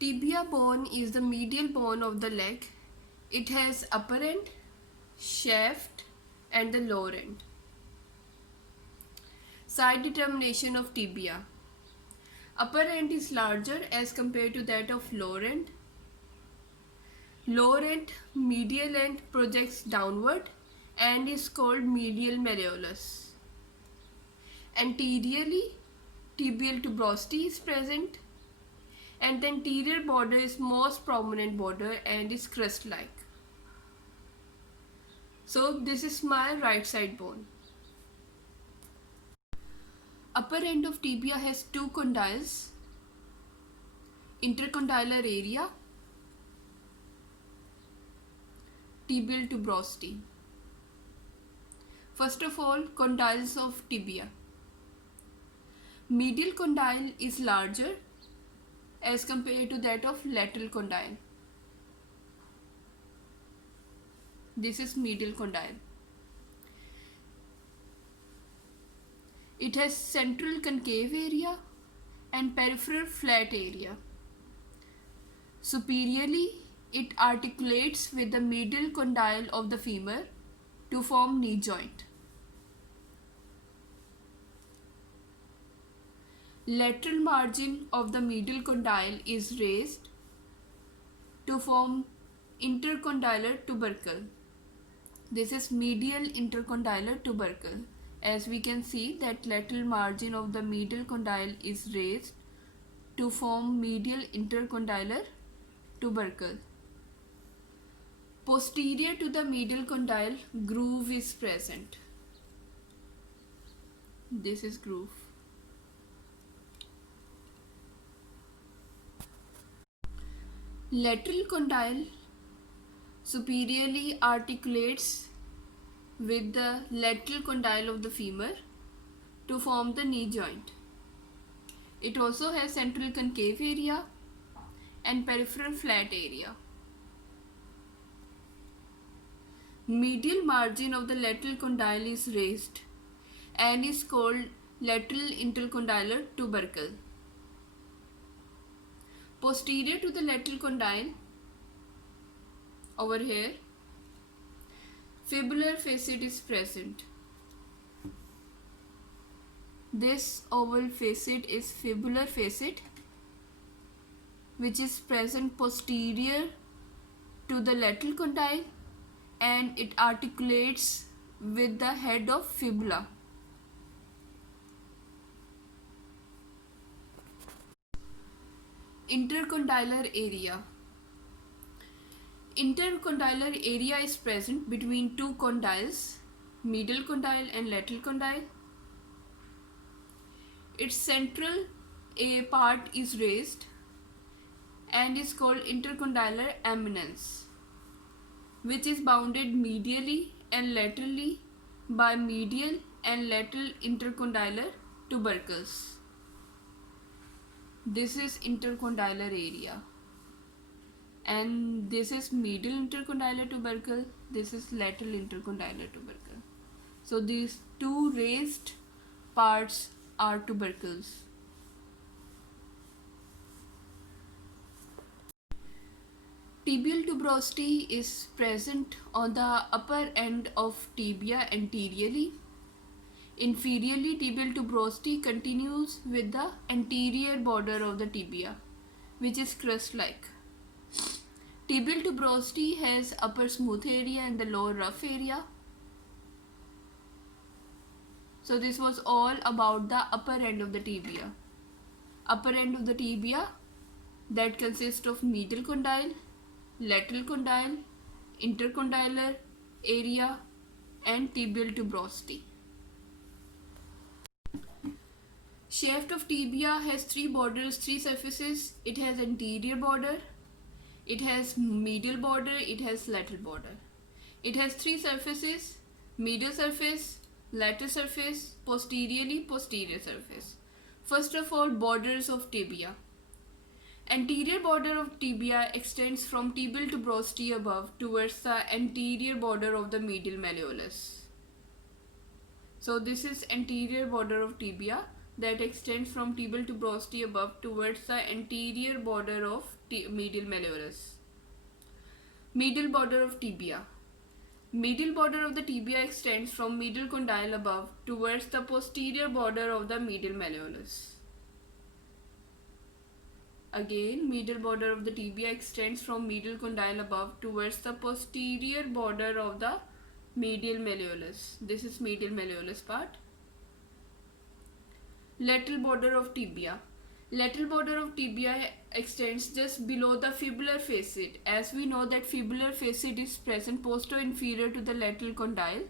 Tibia bone is the medial bone of the leg. It has upper end, shaft and the lower end. Side determination of tibia. Upper end is larger as compared to that of lower end. Lower end, medial end projects downward and is called medial malleolus. Anteriorly, tibial tuberosity is present, and the anterior border is most prominent border and is crest-like. So this is my right side bone. Upper end of tibia has two condyles, intercondylar area, tibial tuberosity. First of all, condyles of tibia. Medial condyle is larger as compared to that of lateral condyle. This is medial condyle. It has central concave area and peripheral flat area. Superiorly, it articulates with the medial condyle of the femur to form knee joint. Lateral margin of the medial condyle is raised to form intercondylar tubercle. This is medial intercondylar tubercle. As we can see that lateral margin of the medial condyle is raised to form medial intercondylar tubercle. Posterior to the medial condyle, groove is present. This is groove. Lateral condyle superiorly articulates with the lateral condyle of the femur to form the knee joint. It also has central concave area and peripheral flat area. Medial margin of the lateral condyle is raised and is called lateral intercondylar tubercle. Posterior to the lateral condyle, over here, fibular facet is present. This oval facet is fibular facet, which is present posterior to the lateral condyle and it articulates with the head of fibula. Intercondylar area. Intercondylar area is present between two condyles, medial condyle and lateral condyle. Its central A part is raised and is called intercondylar eminence, which is bounded medially and laterally by medial and lateral intercondylar tubercles. This is intercondylar area and this is medial intercondylar tubercle, this is lateral intercondylar tubercle. So these two raised parts are tubercles. Tibial tuberosity is present on the upper end of tibia anteriorly. Inferiorly, tibial tuberosity continues with the anterior border of the tibia, which is crest-like. Tibial tuberosity has upper smooth area and the lower rough area. So this was all about the upper end of the tibia. Upper end of the tibia that consists of medial condyle, lateral condyle, intercondylar area and tibial tuberosity. Shaft of tibia has three borders, three surfaces. It has anterior border, it has medial border, it has lateral border. It has three surfaces, medial surface, lateral surface, posterior surface. First of all, borders of tibia. Anterior border of tibia extends from tibial tuberosity above towards the anterior border of the medial malleolus. So this is anterior border of tibia that extends from tibial tuberosity above towards the anterior border of medial malleolus. Medial border of tibia. Medial border of the tibia extends from medial condyle above towards the posterior border of the medial malleolus. Again, medial border of the tibia extends from medial condyle above towards the posterior border of the medial malleolus. This is medial malleolus part. Lateral border of tibia. Lateral border of tibia extends just below the fibular facet. As we know that fibular facet is present posto-inferior to the lateral condyle.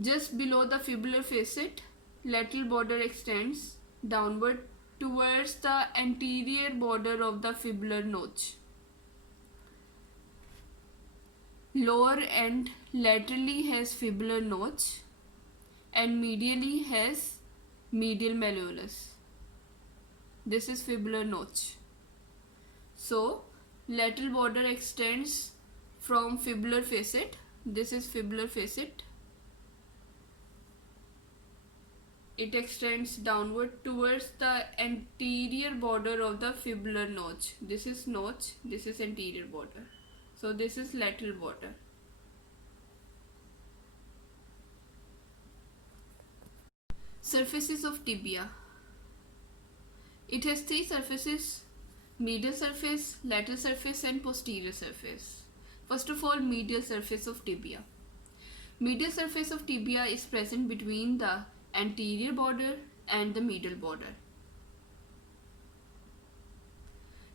Just below the fibular facet, lateral border extends downward towards the anterior border of the fibular notch. Lower end laterally has fibular notch and medially has medial malleolus. This is fibular notch. So lateral border extends from fibular facet. This is fibular facet. It extends downward towards the anterior border of the fibular notch. This is notch, this is anterior border. So this is lateral border. Surfaces of tibia. It has three surfaces: medial surface, lateral surface and posterior surface. First of all, medial surface of tibia. Medial surface of tibia is present between the anterior border and the medial border.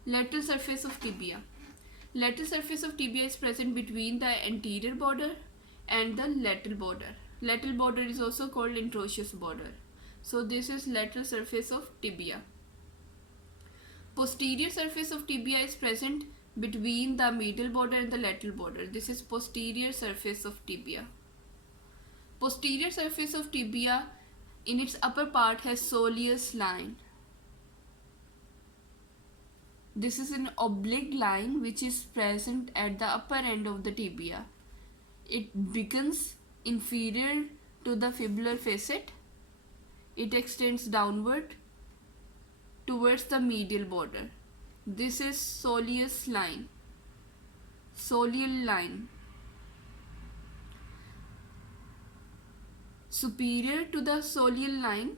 Lateral surface of tibia. Lateral surface of tibia is present between the anterior border and the lateral border. Lateral border is also called introitious border. So this is lateral surface of tibia. Posterior surface of tibia is present between the medial border and the lateral border. This is posterior surface of tibia. Posterior surface of tibia in its upper part has soleus line. This is an oblique line which is present at the upper end of the tibia. It begins inferior to the fibular facet. It extends downward towards the medial border. This is soleus line, soleal line. Superior to the soleal line,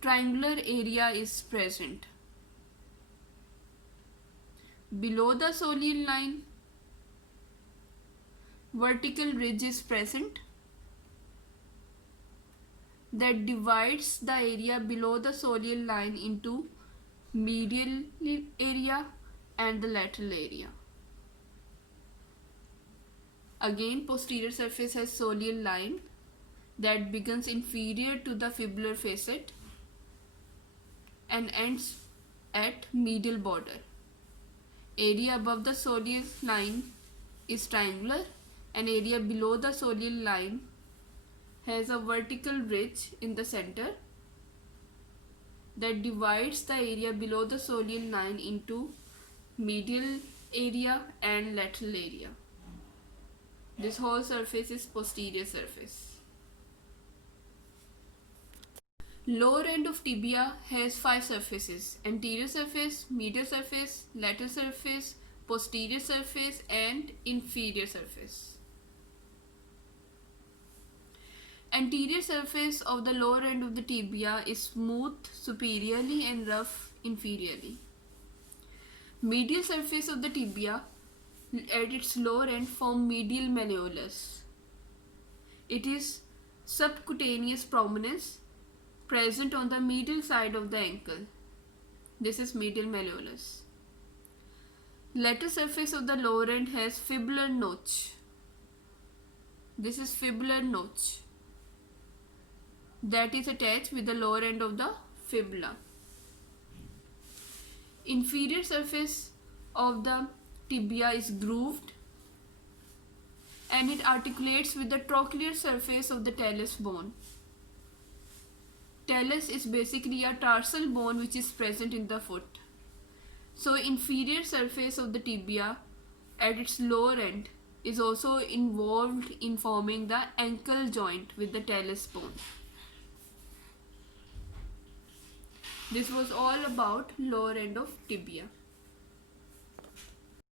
triangular area is present. Below the soleal line, vertical ridge is present that divides the area below the soleal line into medial area and the lateral area. Again, posterior surface has soleal line that begins inferior to the fibular facet and ends at medial border. Area above the soleus line is triangular and area below the soleal line has a vertical ridge in the center that divides the area below the soleal line into medial area and lateral area. This whole surface is posterior surface. Lower end of tibia has 5 surfaces: anterior surface, medial surface, lateral surface, posterior surface and inferior surface. Anterior surface of the lower end of the tibia is smooth superiorly and rough inferiorly. Medial surface of the tibia at its lower end form medial malleolus. It is subcutaneous prominence present on the medial side of the ankle. This is medial malleolus. Lateral surface of the lower end has fibular notch. This is fibular notch that is attached with the lower end of the fibula. Inferior surface of the tibia is grooved and it articulates with the trochlear surface of the talus bone. Talus is basically a tarsal bone which is present in the foot. So inferior surface of the tibia at its lower end is also involved in forming the ankle joint with the talus bone. This was all about lower end of tibia.